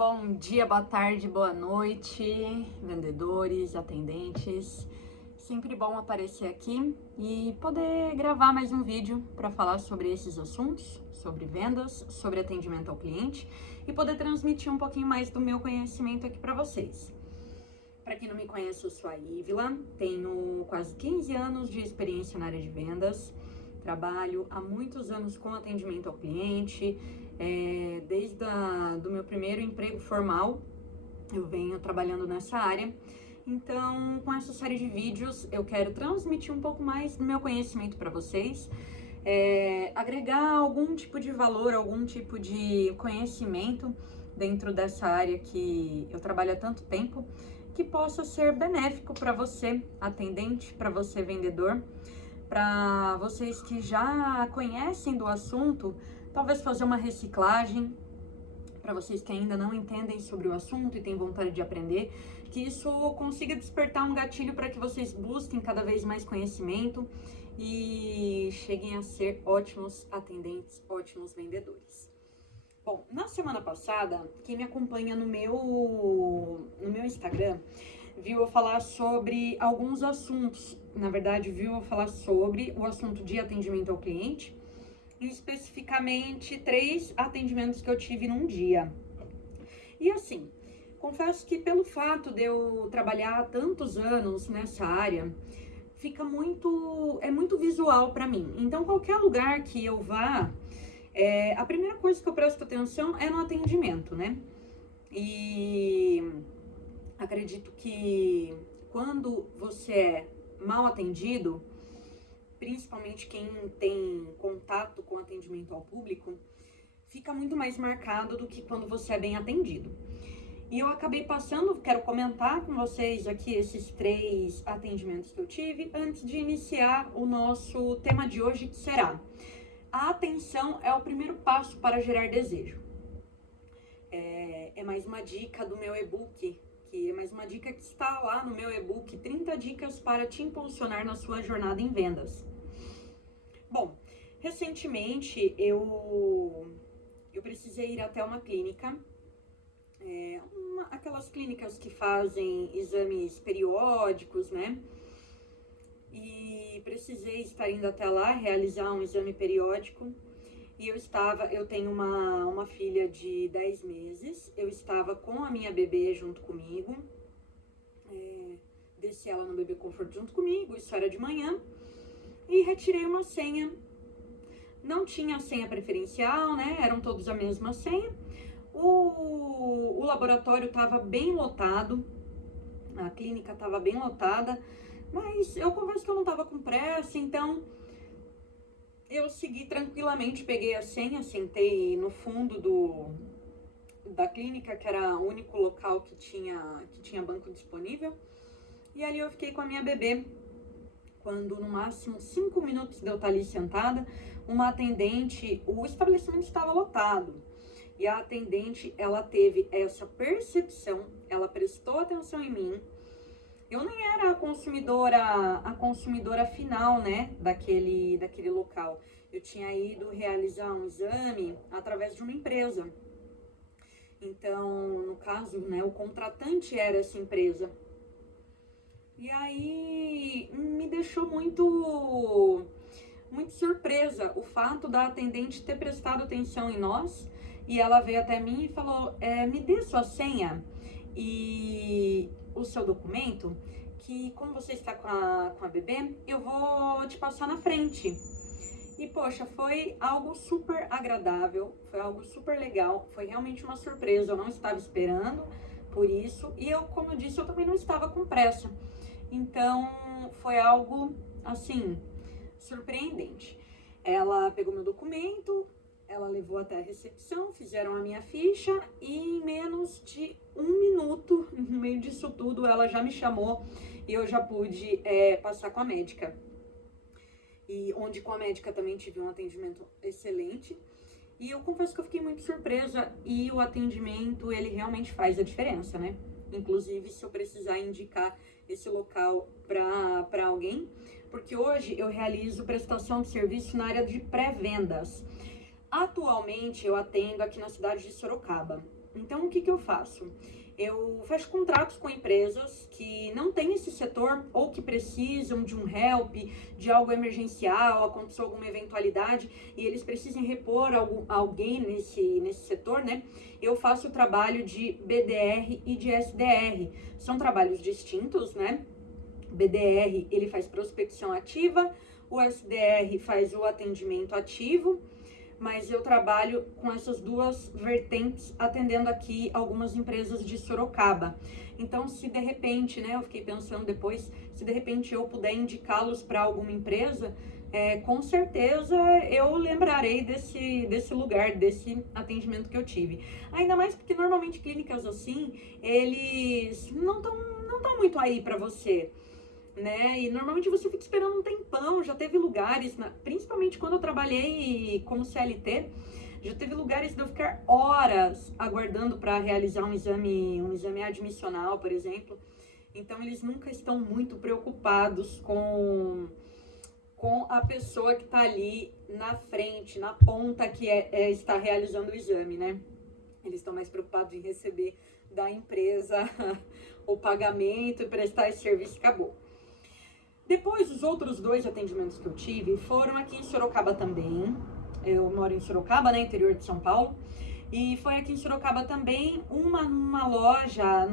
Bom dia, boa tarde, boa noite, vendedores, atendentes. Sempre bom aparecer aqui e poder gravar mais um vídeo para falar sobre esses assuntos, sobre vendas, sobre atendimento ao cliente e poder transmitir um pouquinho mais do meu conhecimento aqui para vocês. Para quem não me conhece, eu sou a Ívila, tenho quase 15 anos de experiência na área de vendas, trabalho há muitos anos com atendimento ao cliente, desde do meu primeiro emprego formal, eu venho trabalhando nessa área. Então, com essa série de vídeos, eu quero transmitir um pouco mais do meu conhecimento para vocês, agregar algum tipo de valor, algum tipo de conhecimento dentro dessa área que eu trabalho há tanto tempo, que possa ser benéfico para você, atendente, para você, vendedor, para vocês que já conhecem do assunto, talvez fazer uma reciclagem, para vocês que ainda não entendem sobre o assunto e têm vontade de aprender, que isso consiga despertar um gatilho para que vocês busquem cada vez mais conhecimento e cheguem a ser ótimos atendentes, ótimos vendedores. Bom, na semana passada, quem me acompanha no meu Instagram viu eu falar sobre alguns assuntos. Na verdade, viu eu falar sobre o assunto de atendimento ao cliente, e especificamente 3 atendimentos que eu tive num dia. E assim, confesso que pelo fato de eu trabalhar há tantos anos nessa área, é muito visual para mim. Então, qualquer lugar que eu vá, a primeira coisa que eu presto atenção é no atendimento, né? E acredito que quando você é mal atendido, principalmente quem tem contato com atendimento ao público, fica muito mais marcado do que quando você é bem atendido. E eu acabei passando, quero comentar com vocês aqui esses 3 atendimentos que eu tive, antes de iniciar o nosso tema de hoje, que será: a atenção é o primeiro passo para gerar desejo. É mais uma dica do meu e-book, que é mais uma dica que está lá no meu e-book, 30 dicas para te impulsionar na sua jornada em vendas. Bom, recentemente eu precisei ir até uma clínica, aquelas clínicas que fazem exames periódicos, né? E precisei estar indo até lá realizar um exame periódico. E eu tenho uma filha de 10 meses, eu estava com a minha bebê junto comigo, desci ela no bebê conforto junto comigo, isso era de manhã, e retirei uma senha. Não tinha senha preferencial, né? Eram todos a mesma senha. O laboratório estava bem lotado, a clínica estava bem lotada, mas eu confesso que eu não estava com pressa, então eu segui tranquilamente, peguei a senha, sentei no fundo da clínica, que era o único local que tinha banco disponível, e ali eu fiquei com a minha bebê. Quando no máximo 5 minutos de eu estar ali sentada, uma atendente, o estabelecimento estava lotado, e a atendente, ela teve essa percepção, ela prestou atenção em mim. Eu nem era a consumidora final, né, daquele local. Eu tinha ido realizar um exame através de uma empresa. Então, no caso, né, o contratante era essa empresa. E aí me deixou muito surpresa o fato da atendente ter prestado atenção em nós, e ela veio até mim e falou: me dê sua senha e o seu documento, que como você está com a bebê, eu vou te passar na frente. E poxa, foi algo super agradável, foi algo super legal, foi realmente uma surpresa, eu não estava esperando por isso, e eu, como eu disse, eu também não estava com pressa. Então, foi algo, assim, surpreendente. Ela pegou meu documento, ela levou até a recepção, fizeram a minha ficha, e em menos de 1 minuto, no meio disso tudo, ela já me chamou e eu já pude passar com a médica. E onde com a médica também tive um atendimento excelente. E eu confesso que eu fiquei muito surpresa, e o atendimento, ele realmente faz a diferença, né? Inclusive, se eu precisar indicar esse local para alguém, porque hoje eu realizo prestação de serviço na área de pré-vendas. Atualmente eu atendo aqui na cidade de Sorocaba. Então, o que eu faço? Eu fecho contratos com empresas que não têm esse setor ou que precisam de um help, de algo emergencial, aconteceu alguma eventualidade e eles precisem repor alguém nesse setor, né? Eu faço o trabalho de BDR e de SDR. São trabalhos distintos, né? BDR, ele faz prospecção ativa, o SDR faz o atendimento ativo, mas eu trabalho com essas duas vertentes, atendendo aqui algumas empresas de Sorocaba. Então, se de repente, né, eu fiquei pensando depois, se de repente eu puder indicá-los para alguma empresa, com certeza eu lembrarei desse lugar, desse atendimento que eu tive. Ainda mais porque normalmente clínicas assim, eles não estão muito aí para você, né? E normalmente você fica esperando um tempão. Já teve lugares, principalmente quando eu trabalhei como CLT, já teve lugares de eu ficar horas aguardando para realizar um exame admissional, por exemplo. Então eles nunca estão muito preocupados com a pessoa que está ali na frente, na ponta que está realizando o exame, né? Eles estão mais preocupados em receber da empresa o pagamento e prestar esse serviço e acabou. Depois, os outros 2 atendimentos que eu tive foram aqui em Sorocaba também. Eu moro em Sorocaba, né, interior de São Paulo. E foi aqui em Sorocaba também, numa loja,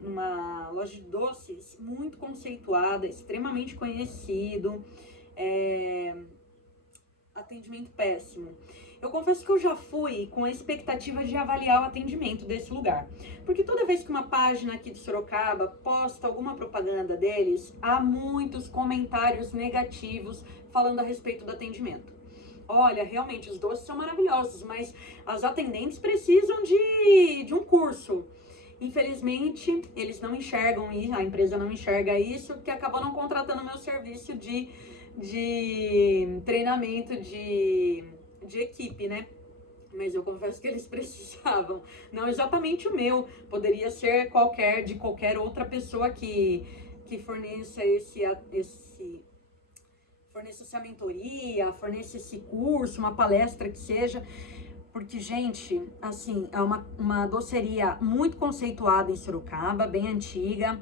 numa loja de doces muito conceituada, extremamente conhecido. Atendimento péssimo. Eu confesso que eu já fui com a expectativa de avaliar o atendimento desse lugar. Porque toda vez que uma página aqui de Sorocaba posta alguma propaganda deles, há muitos comentários negativos falando a respeito do atendimento. Olha, realmente, os doces são maravilhosos, mas as atendentes precisam de um curso. Infelizmente, eles não enxergam isso, a empresa não enxerga isso, que acabou não contratando meu serviço de treinamento de equipe, né? Mas eu confesso que eles precisavam. Não exatamente o meu, poderia ser de qualquer outra pessoa que forneça forneça essa mentoria, forneça esse curso, uma palestra que seja. Porque, gente, assim, é uma doceria muito conceituada em Sorocaba, bem antiga.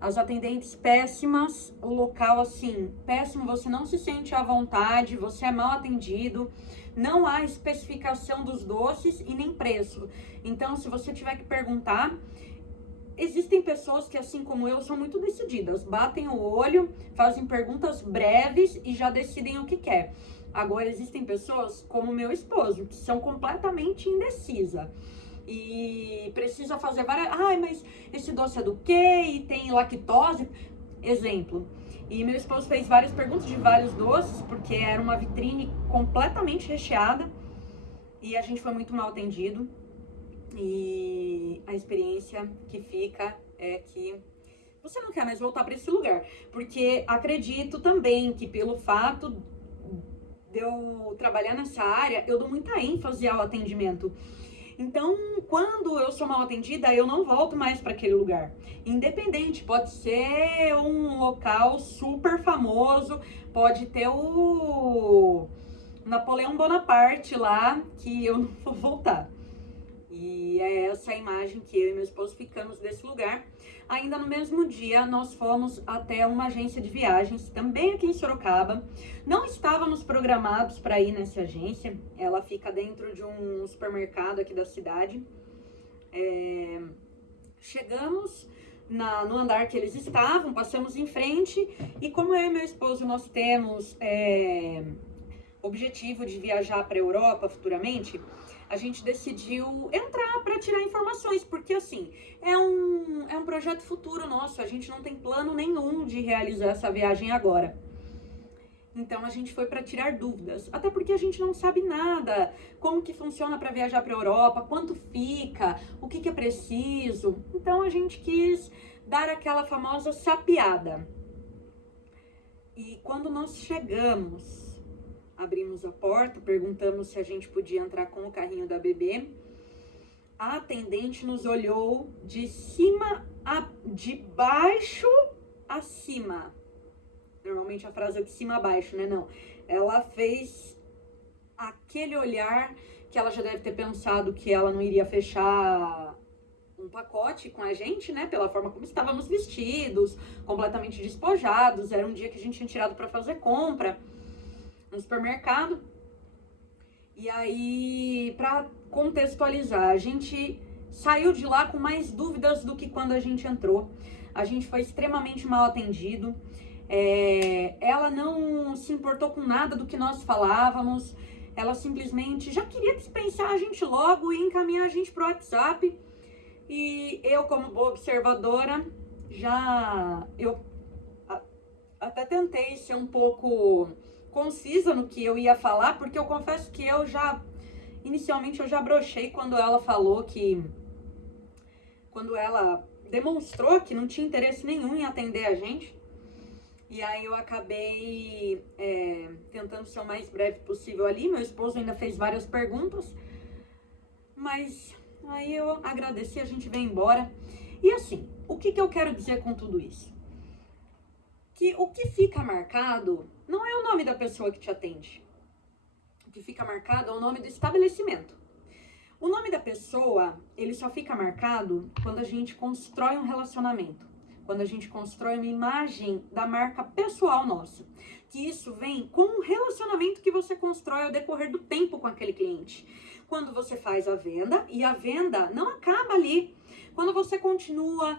As atendentes péssimas, o local, assim, péssimo, você não se sente à vontade, você é mal atendido, não há especificação dos doces e nem preço. Então, se você tiver que perguntar, existem pessoas que, assim como eu, são muito decididas, batem o olho, fazem perguntas breves e já decidem o que quer. Agora, existem pessoas, como meu esposo, que são completamente indecisas. E precisa fazer várias... Ai, mas esse doce é do quê? E tem lactose? Exemplo. E meu esposo fez várias perguntas de vários doces, porque era uma vitrine completamente recheada. E a gente foi muito mal atendido. E a experiência que fica é que você não quer mais voltar para esse lugar. Porque acredito também que pelo fato de eu trabalhar nessa área, eu dou muita ênfase ao atendimento. Então, quando eu sou mal atendida, eu não volto mais para aquele lugar. Independente, pode ser um local super famoso, pode ter o Napoleão Bonaparte lá, que eu não vou voltar. E é essa a imagem que eu e meu esposo ficamos desse lugar. Ainda no mesmo dia, nós fomos até uma agência de viagens, também aqui em Sorocaba. Não estávamos programados para ir nessa agência. Ela fica dentro de um supermercado aqui da cidade. Chegamos no andar que eles estavam, passamos em frente. E como eu e meu esposo, nós temos objetivo de viajar para a Europa futuramente, a gente decidiu entrar para tirar informações, porque assim, é um projeto futuro nosso, a gente não tem plano nenhum de realizar essa viagem agora. Então a gente foi para tirar dúvidas, até porque a gente não sabe nada, como que funciona para viajar para a Europa, quanto fica, o que é preciso. Então a gente quis dar aquela famosa sapiada. E quando nós chegamos, abrimos a porta, perguntamos se a gente podia entrar com o carrinho da bebê. A atendente nos olhou de baixo a cima. Normalmente a frase é de cima a baixo, né? Não. Ela fez aquele olhar que ela já deve ter pensado que ela não iria fechar um pacote com a gente, né? Pela forma como estávamos vestidos, completamente despojados. Era um dia que a gente tinha tirado para fazer compra no supermercado. E aí, para contextualizar, a gente saiu de lá com mais dúvidas do que quando a gente entrou. A gente foi extremamente mal atendido. Ela não se importou com nada do que nós falávamos. Ela simplesmente já queria dispensar a gente logo e encaminhar a gente pro WhatsApp. E eu, como boa observadora, eu até tentei ser um pouco concisa no que eu ia falar, porque eu confesso que inicialmente eu já brochei quando ela falou quando ela demonstrou que não tinha interesse nenhum em atender a gente. E aí eu acabei tentando ser o mais breve possível ali. Meu esposo ainda fez várias perguntas, mas aí eu agradeci, a gente veio embora. E assim, o que eu quero dizer com tudo isso? Que o que fica marcado não é o nome da pessoa que te atende. O que fica marcado é o nome do estabelecimento. O nome da pessoa, ele só fica marcado quando a gente constrói um relacionamento. Quando a gente constrói uma imagem da marca pessoal nossa. Que isso vem com um relacionamento que você constrói ao decorrer do tempo com aquele cliente. Quando você faz a venda, e a venda não acaba ali. Quando você continua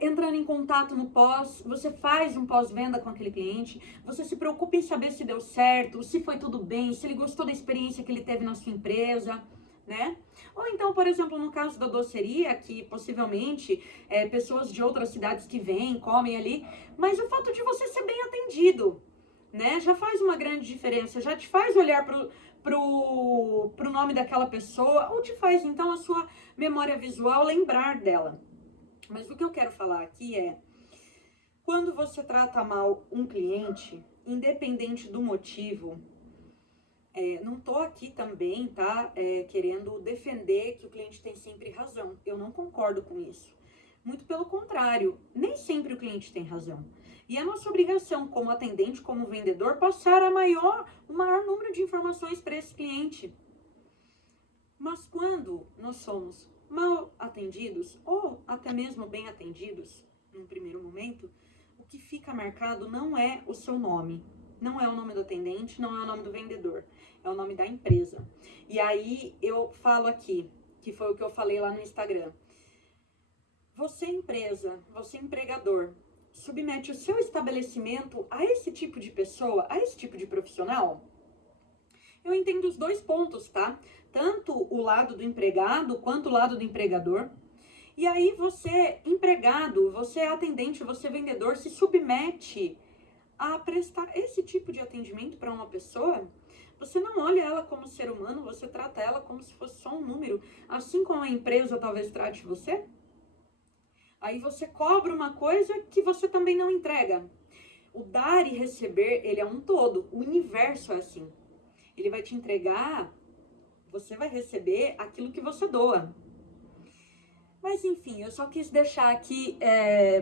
entrando em contato no pós, você faz um pós-venda com aquele cliente, você se preocupa em saber se deu certo, se foi tudo bem, se ele gostou da experiência que ele teve na sua empresa, né? Ou então, por exemplo, no caso da doceria, que possivelmente pessoas de outras cidades que vêm, comem ali, mas o fato de você ser bem atendido, né? Já faz uma grande diferença, já te faz olhar pro nome daquela pessoa, ou te faz, então, a sua memória visual lembrar dela. Mas o que eu quero falar aqui quando você trata mal um cliente, independente do motivo, não tô aqui também, tá, querendo defender que o cliente tem sempre razão. Eu não concordo com isso. Muito pelo contrário, nem sempre o cliente tem razão. E é nossa obrigação, como atendente, como vendedor, passar o maior número de informações para esse cliente. Mas quando nós somos mal atendidos, ou até mesmo bem atendidos, num primeiro momento, o que fica marcado não é o seu nome, não é o nome do atendente, não é o nome do vendedor, é o nome da empresa. E aí eu falo aqui, que foi o que eu falei lá no Instagram. Você empresa, você empregador, submete o seu estabelecimento a esse tipo de pessoa, a esse tipo de profissional? Eu entendo os dois pontos, tá? Tanto o lado do empregado quanto o lado do empregador. E aí você, empregado, você atendente, você vendedor, se submete a prestar esse tipo de atendimento para uma pessoa? Você não olha ela como ser humano, você trata ela como se fosse só um número, assim como a empresa talvez trate você? Aí você cobra uma coisa que você também não entrega. O dar e receber, ele é um todo, o universo é assim. Ele vai te entregar, você vai receber aquilo que você doa. Mas enfim, eu só quis deixar aqui,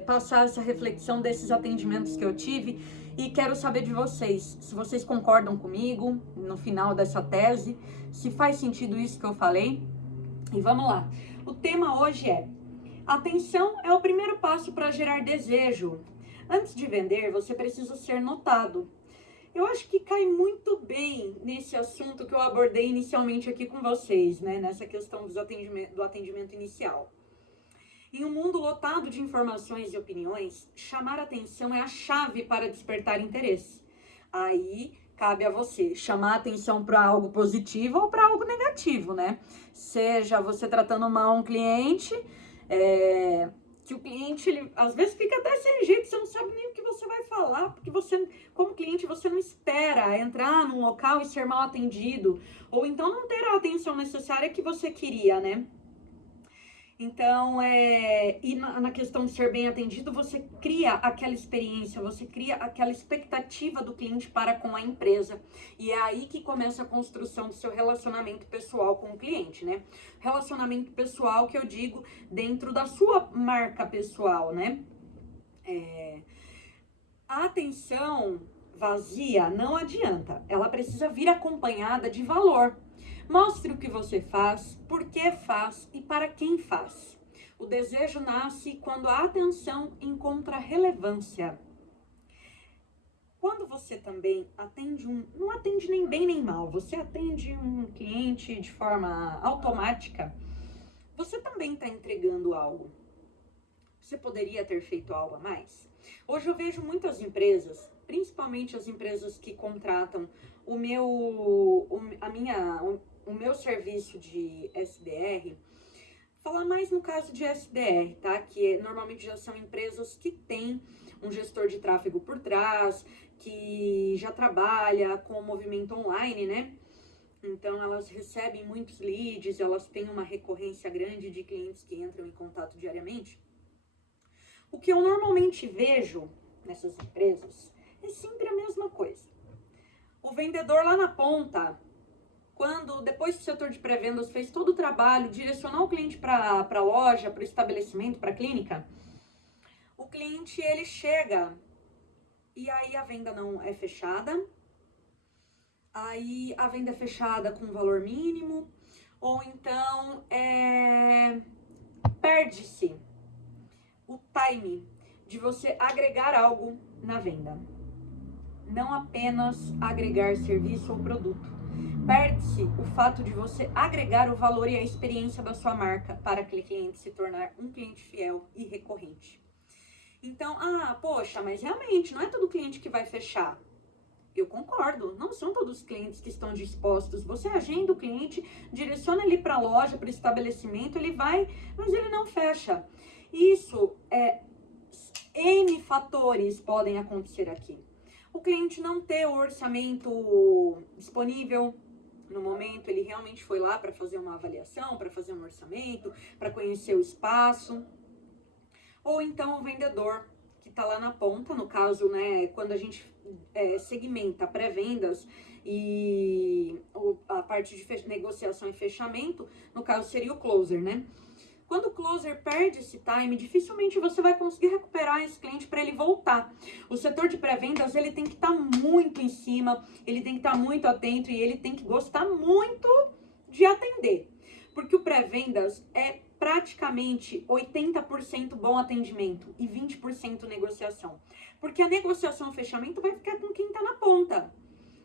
passar essa reflexão desses atendimentos que eu tive e quero saber de vocês, se vocês concordam comigo no final dessa tese, se faz sentido isso que eu falei. E vamos lá. O tema hoje é: atenção é o primeiro passo para gerar desejo. Antes de vender, você precisa ser notado. Eu acho que cai muito bem nesse assunto que eu abordei inicialmente aqui com vocês, né? Nessa questão do atendimento inicial. Em um mundo lotado de informações e opiniões, chamar atenção é a chave para despertar interesse. Aí cabe a você chamar atenção para algo positivo ou para algo negativo, né? Seja você tratando mal um cliente, que o cliente, ele, às vezes fica até sem jeito, você não sabe nem o que você vai falar, porque você, como cliente, você não espera entrar num local e ser mal atendido, ou então não ter a atenção necessária que você queria, né? Então, e na questão de ser bem atendido, você cria aquela experiência, você cria aquela expectativa do cliente para com a empresa. E é aí que começa a construção do seu relacionamento pessoal com o cliente, né? Relacionamento pessoal que eu digo dentro da sua marca pessoal, né? A atenção vazia não adianta, ela precisa vir acompanhada de valor. Mostre o que você faz, por que faz e para quem faz. O desejo nasce quando a atenção encontra relevância. Quando você também atende não atende nem bem nem mal, você atende um cliente de forma automática, você também está entregando algo. Você poderia ter feito algo a mais? Hoje eu vejo muitas empresas, principalmente as empresas que contratam o meu serviço de SDR, falar mais no caso de SDR, tá? Que normalmente já são empresas que têm um gestor de tráfego por trás, que já trabalha com o movimento online, né? Então, elas recebem muitos leads, elas têm uma recorrência grande de clientes que entram em contato diariamente. O que eu normalmente vejo nessas empresas é sempre a mesma coisa. O vendedor lá na ponta, depois que o setor de pré-vendas fez todo o trabalho, direcionar o cliente para a loja, para o estabelecimento, para a clínica, o cliente ele chega e aí a venda não é fechada, aí a venda é fechada com valor mínimo, ou então perde-se o time de você agregar algo na venda. Não apenas agregar serviço ou produto. Perde-se o fato de você agregar o valor e a experiência da sua marca para aquele cliente se tornar um cliente fiel e recorrente. Então, poxa, mas realmente não é todo cliente que vai fechar. Eu concordo, não são todos os clientes que estão dispostos. Você agenda o cliente, direciona ele para a loja, para o estabelecimento, ele vai, mas ele não fecha. Isso N fatores podem acontecer aqui. O cliente não ter o orçamento disponível no momento, ele realmente foi lá para fazer uma avaliação, para fazer um orçamento, para conhecer o espaço. Ou então o vendedor que está lá na ponta, no caso, né, quando a gente segmenta pré-vendas e a parte de negociação e fechamento, no caso seria o closer, né? Quando o closer perde esse time, dificilmente você vai conseguir recuperar esse cliente para ele voltar. O setor de pré-vendas, ele tem que estar muito em cima, ele tem que estar muito atento e ele tem que gostar muito de atender. Porque o pré-vendas é praticamente 80% bom atendimento e 20% negociação. Porque a negociação e fechamento vai ficar com quem está na ponta,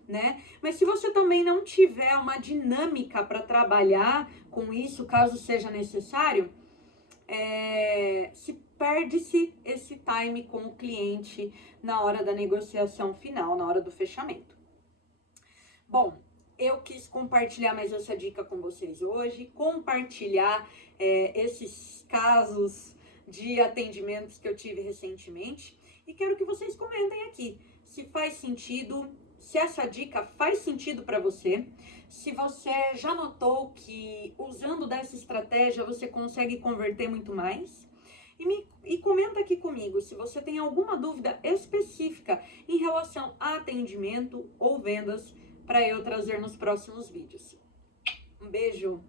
né? Mas se você também não tiver uma dinâmica para trabalhar com isso, caso seja necessário, se perde-se esse time com o cliente na hora da negociação final, na hora do fechamento. Bom, eu quis compartilhar mais essa dica com vocês hoje, compartilhar esses casos de atendimentos que eu tive recentemente e quero que vocês comentem aqui se faz sentido, se essa dica faz sentido para você, se você já notou que usando dessa estratégia você consegue converter muito mais. E comenta aqui comigo se você tem alguma dúvida específica em relação a atendimento ou vendas para eu trazer nos próximos vídeos. Um beijo!